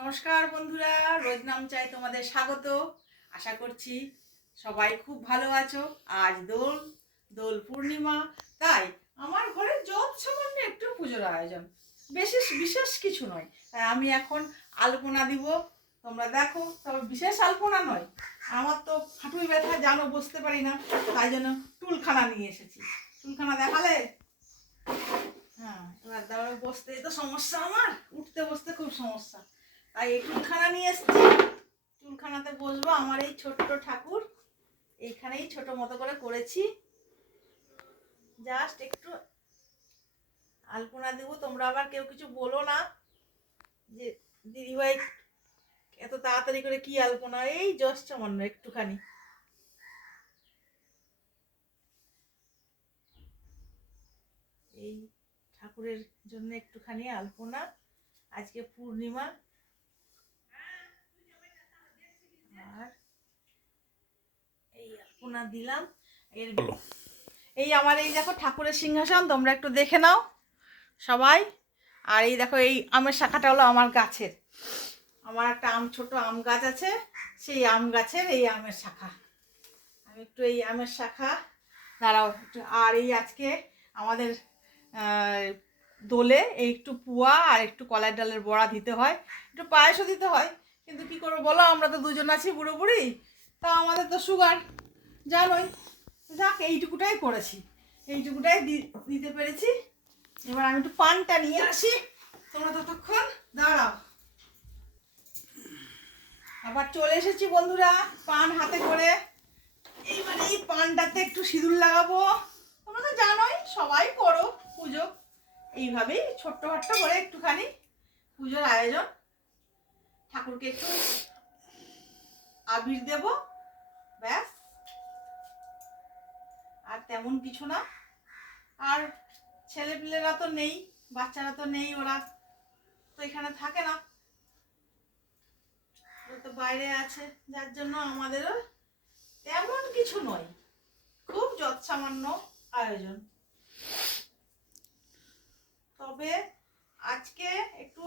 নমস্কার বন্ধুরা, রোজ নাম চাই তোমাদের স্বাগত। আশা করছি সবাই খুব ভালো আছো। আজ দোল দোল পূর্ণিমা, তাই আমার ঘরে যত সামান্য একটু পুজোর আয়োজন, বিশেষ বিশেষ কিছু নয়। তাই আমি এখন আলপনা দিব। তোমরা দেখো, তবে বিশেষ আলপনা নয়। আমার তো হাঁটুই ব্যথা, জানো, বসতে পারি না। তাই জন্য টুলখানা নিয়ে এসেছি। টুলখানা দেখালে? হ্যাঁ এবার বসতে তো সমস্যা আমার, উঠতে বসতে খুব সমস্যা। তাই এই টুলখানা নিয়ে এসেছি। টুলখানাতে বসবো, আমার এই ছোট্ট ঠাকুর। এইখানেই ছোট মতো করে করেছি। জাস্ট একটু আলপনা দেবো, তোমরা আবার কেউ কিছু বলো না যে দিদিভাই এত তাড়াতাড়ি করে কি আলপনা? এই জাস্ট সামান্য একটুখানি। এই ঠাকুরের জন্য একটুখানি আলপনা। আজকে পূর্ণিমা আর এই আলপনা দিলাম। এর এই আমার এই দেখো ঠাকুরের সিংহাসন তোমরা একটু দেখে নাও সবাই। আর এই দেখো এই আমের শাখাটা হলো আমার গাছের। আমার একটা আম ছোট আম গাছ আছে সেই আম গাছের এই আমের শাখা। আমি একটু এই আমের শাখা দাঁড়াও একটু। আর এই আজকে আমাদের দোলে এই একটু পুয়া আর একটু কলার ডালের বড়া দিতে হয়। একটু পায়েসও দিতে হয়। কিন্তু কি করব বলো, আমরা তো দুজন আছি বুড়ো বুড়ি তা আমাদের তো সুগার জানোই যাক, এইটুকুটাই করেছি। এইটুকুটাই দিতে পেরেছি। এবার আমি একটু পানটা নিয়ে আসি। তোমরা ততক্ষণ দাঁড়াও। আবার চলে এসেছি বন্ধুরা, পান হাতে করে। এইবার এই পানটাতে একটু সিঁদুর লাগাবো। তোমরা তো জানোই, সবাই করো পুজো। এইভাবেই ছোট্ট খাট্ট করে একটুখানি পুজোর আয়োজন। ঠাকুরকে একটু আবির দেব, ব্যাস। আর তেমন কিছু না। আর ছেলেপিলেরা তো নেই, বাচ্চারা তো নেই ওরা, তো এখানে থাকে না। তো বাইরে আছে, যার জন্য আমাদেরও তেমন কিছু নয়। খুব যৎসামান্য আয়োজন। তবে আজকে একটু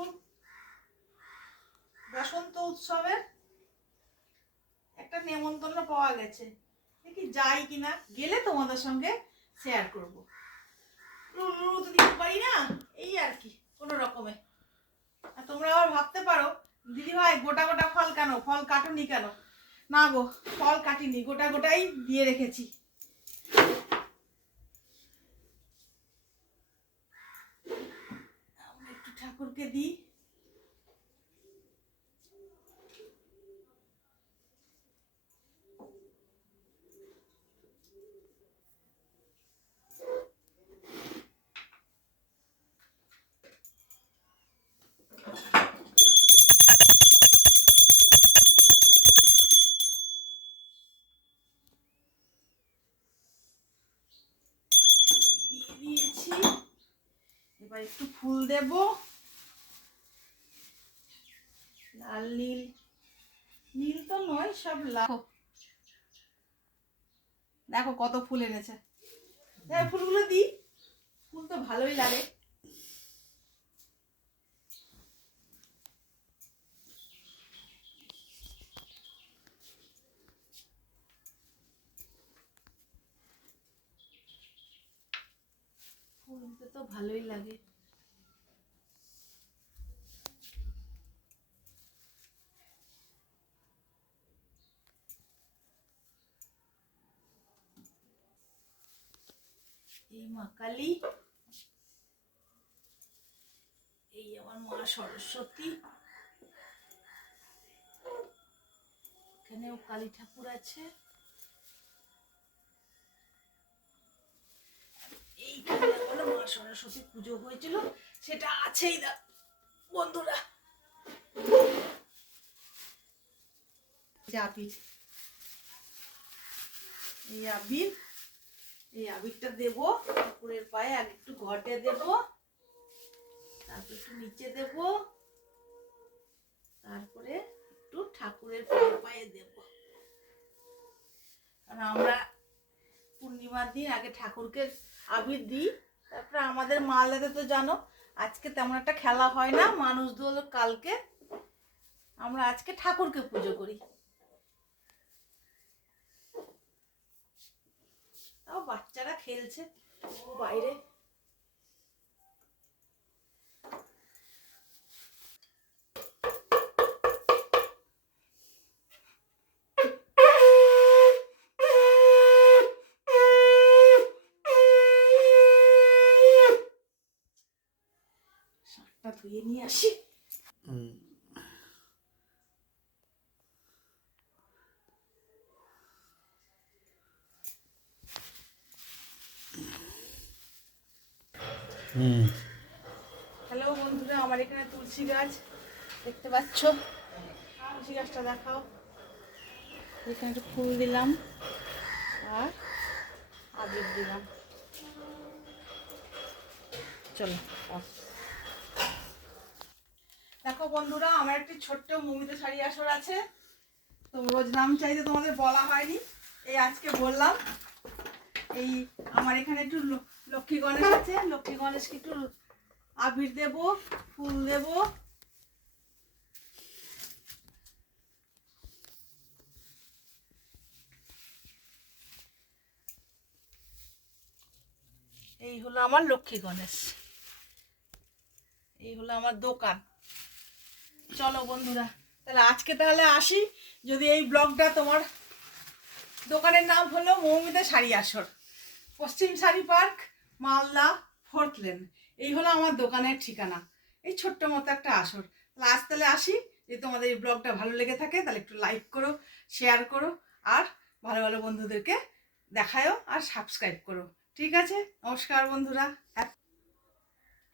বসন্ত উৎসবের একটা নেমন্তন্ন পাওয়া গেছে। দেখি যাই কিনা, গেলে তোমাদের সঙ্গে শেয়ার করব। তো দিতে পারি না, এই আর কি, কোনো রকমে। আর তোমরা আবার ভাবতে পারো, দিদি ভাই গোটা গোটা ফল কেন, ফল কাটুনি কেন? না গো, ফল কাটিনি, গোটা গোটাই দিয়ে রেখেছি। একটু ঠাকুরকে দিই। একটু ফুল দেব। লাল নীল। নীল তো নয় সব লাল। দেখো। কত ফুল এনেছে। হ্যাঁ ফুলগুলো দিই। ফুল তো ভালোই লাগে। তো ভালোই লাগে। এই মা কালী, এই আমার মা সরস্বতী। এখানেও কালী ঠাকুর আছে। সরস্বতী পুজো হয়েছিল। সেটা আছেই না, বন্ধুরা। যে এই আবির এই আবিরটা দেব, ঠাকুরের পায়ে আর একটু ঘটে দেব। তারপর একটু নিচে দেব। তারপরে একটু ঠাকুরের পায়ে পায়ে দেব। কারণ আমরা পূর্ণিমার দিন আগে ঠাকুরকে আবির দিই, তারপরে আমাদের মালদাতে তো জানো, আজকে তেমন একটা খেলা হয় না, মানুষ দোল কালকে। আমরা আজকে ঠাকুরকে পুজো করি। বাচ্চারা বাইরে। শাকটা ধুয়ে নিয়ে আসি। হ্যালো বন্ধুরা, আমার এখানে তুলসী গাছ। দেখতে পাচ্ছ? তুলসী গাছটা দেখাও। এখানে একটু ফুল দিলাম আর আবির দিলাম। চলো দেখো বন্ধুরা, আমার একটি ছোট্ট মুমিতে শাড়ি আসর আছে। তো রোজ নাম চাইতে তোমাদের বলা হয়নি। এই আজকে বললাম, এই আমার এখানে একটু লক্ষ্মী গণেশ আছে। গণেশকে একটু আবির দেব, ফুল দেব। এই হলো আমার লক্ষ্মী গণেশ। এই হলো আমার দোকান। চলো বন্ধুরা, তাহলে আজকে তাহলে আসি। যদি এই ব্লগটা তোমার দোকানের নাম হলো মৌমিতা শাড়ি আসর, পশ্চিম sari park, Malda. Fourth lane এই হলো আমার দোকানের ঠিকানা। এই ছোট্ট মতো একটা আসর। তাহলে আজ তাহলে আসি। যদি তোমাদের এই ব্লগটা ভালো লেগে থাকে, তাহলে একটু লাইক করো শেয়ার করো, আর ভালো ভালো বন্ধুদেরকে দেখায়ও আর সাবস্ক্রাইব করো। ঠিক আছে? নমস্কার বন্ধুরা।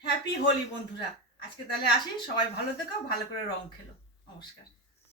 হ্যাপি হোলি বন্ধুরা। আজকে তাহলে আসি। সবাই ভালো থেকো, ভালো করে রং খেলো। নমস্কার।